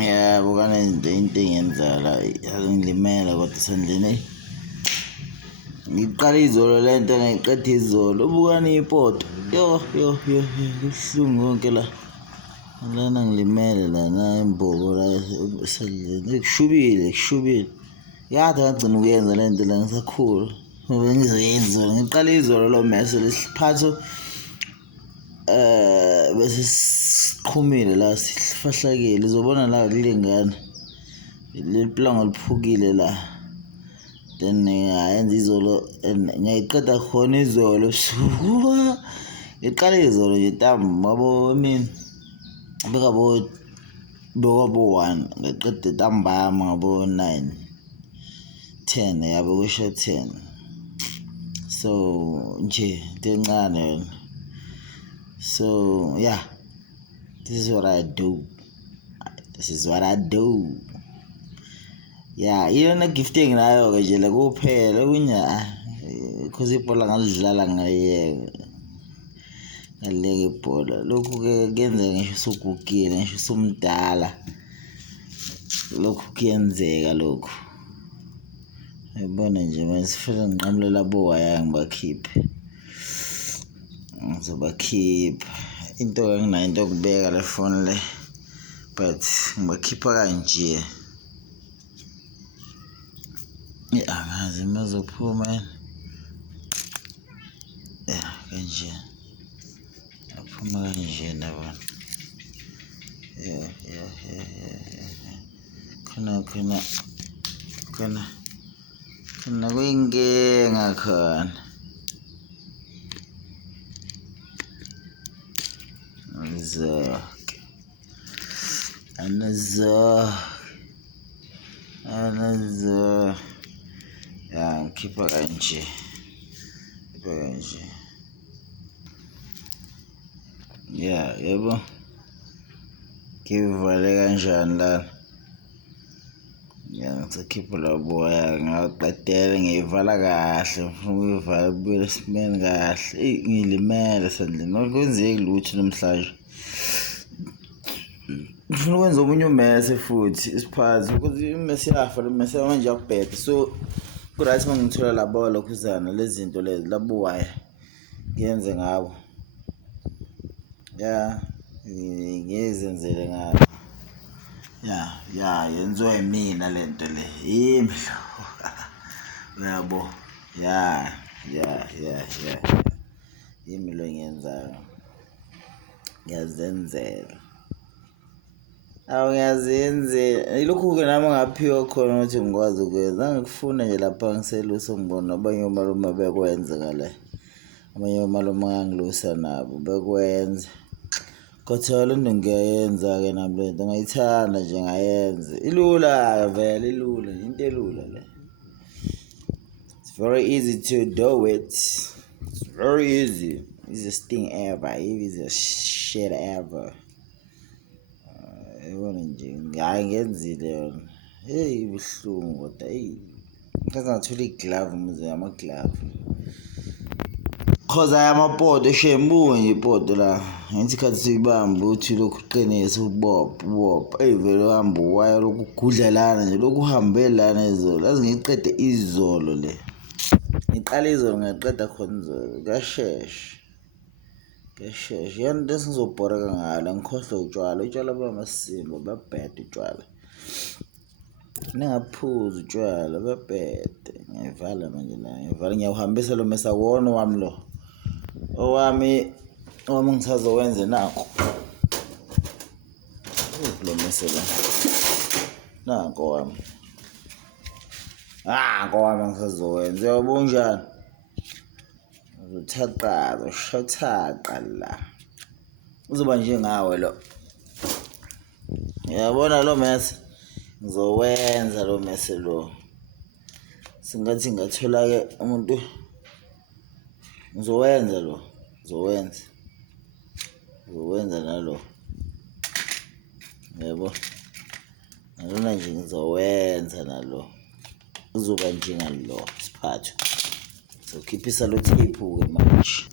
Yeah, bukana into engiyenzala angilimela kodwa sendlini ngiqala izolo lento ngayiqeda izolo ubukana ipoto yo kuhlungu konke la lana ngilimele lana imbobo la sendlini kushubile yathi ngagcina ukuyenza lento la ngisakhula ngoba ngizoyenza ngiqala izolo lo mese lesiphatho bese siqhumile la sifahlakile uzobona la kulengana leliplanga liphukile la then ngayenza izolo ngayiqeda khona izolo ngiqala izolo nje yabo mina bekabo 1 ngaqeda ntambama ngabo 9 10 yabo kusho 10 so nje tencane. So yeah, this is what I do. Yeah, iyona gifting nayo ke nje la kuphela kunya because ibhola ngalidlala ngayeka ngaleka ibhola lokhu ke kuyenza ngisho sugugile ngisho sumdala lokhu kuyenzeka lokhu uyabona nje masifuna ngiqamulela boya ngibakhiphe ngizobakhipha into enginayo into kubeka le phone le but ngibakhipha kanje angazi mazophuma kanje aphuma kanje nabona khona kuyinkinga khona anazo ya ngikhipha kanje yebo ngivale kanjani la ngisakhipha la boya ngaqedela ngiyivala kahle ngifuna ukuyivala kubuyela esimeni kahle ngilimele sendlini akwenzeki lutho namhlanje ngifuna ukwenza omunye umese futhi isiphathi ukuthi imese yafa le mese manje yakubheda so kuright mangithola labo lokhuzana lezi zinto lezi labuwaya ngiyenze ngabo ngiyizenzele ngabo yenziwa yimina lento le imhlo uyabo yimi lo ngiyenzayo ngiyazenzela ngiyazenzela ilokhu-ke nami ngaphiwa khona ukuthi ngikwazi ukwenza ngikufuna nje lapha ngiselusa ngibona abanye omalume bekwenza ngale abanye omalume ngangilusa nabo bekwenza kodwa lento ngiyayenza-ke nami lento ngayithanda nje ngayenza ilula vele ilula into elula le it's very easy to do it. It's very easy. Easiest thing ever. Easiest shit ever. Yabona nje ngiyenzile yona buhlungu kodwa ngikaze ngathola iglove muze amaglove cause ayamapoto shembu nje ipoto la ngithi khathi sibamba uthi lokhu qinisa ubopha vele uhamba waya lokhu gudlalana nje lokhu uhambelana izolo lazi ngiqede izolo le ngiqala izolo ngaqeda khona izolo kasheshe yani lesizobhoreka ngala ngikhohlwe utshwala bamasimba babhede utshwala ningaphuza utshwala babhede ngiyavala manje la ngiyawuhambisa lo mesa wona wami lo owami ngisazowenza nako lo mesa la nako wami ngisazowenza uyabona njani uzothaqa la uzoba njengawe lo yabona lo mese ngizowenza lo mese lo singathi ngathola-ke umuntu ngizowenza nalo yabo nalona nje ngizowenza nalo uzoba njengalo siphatho so khiphisa lo tape-ke manje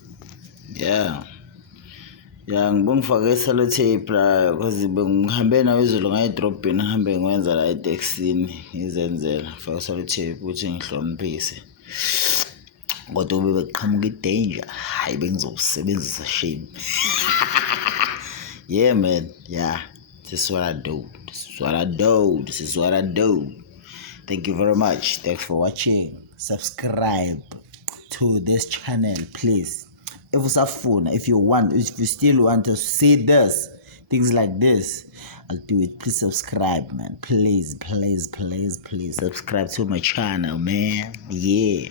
Ya ngibongifake isellotape la because bengihambe nayo izolo ngayedrobheni ngihambe ngiwenza la etekisini ngizenzela fake isellotape ukuthi ngihloniphise kodwa ube beqhamuka i-danger hayi bengizowusebenzisa shame. Yeah man, yeah, this is what I do, this is what I do. Thank you very much, thanks for watching. Subscribe to this channel please. If you still want to see this, things like this, I'll do it. Please subscribe, man. Please subscribe to my channel, man. Yeah.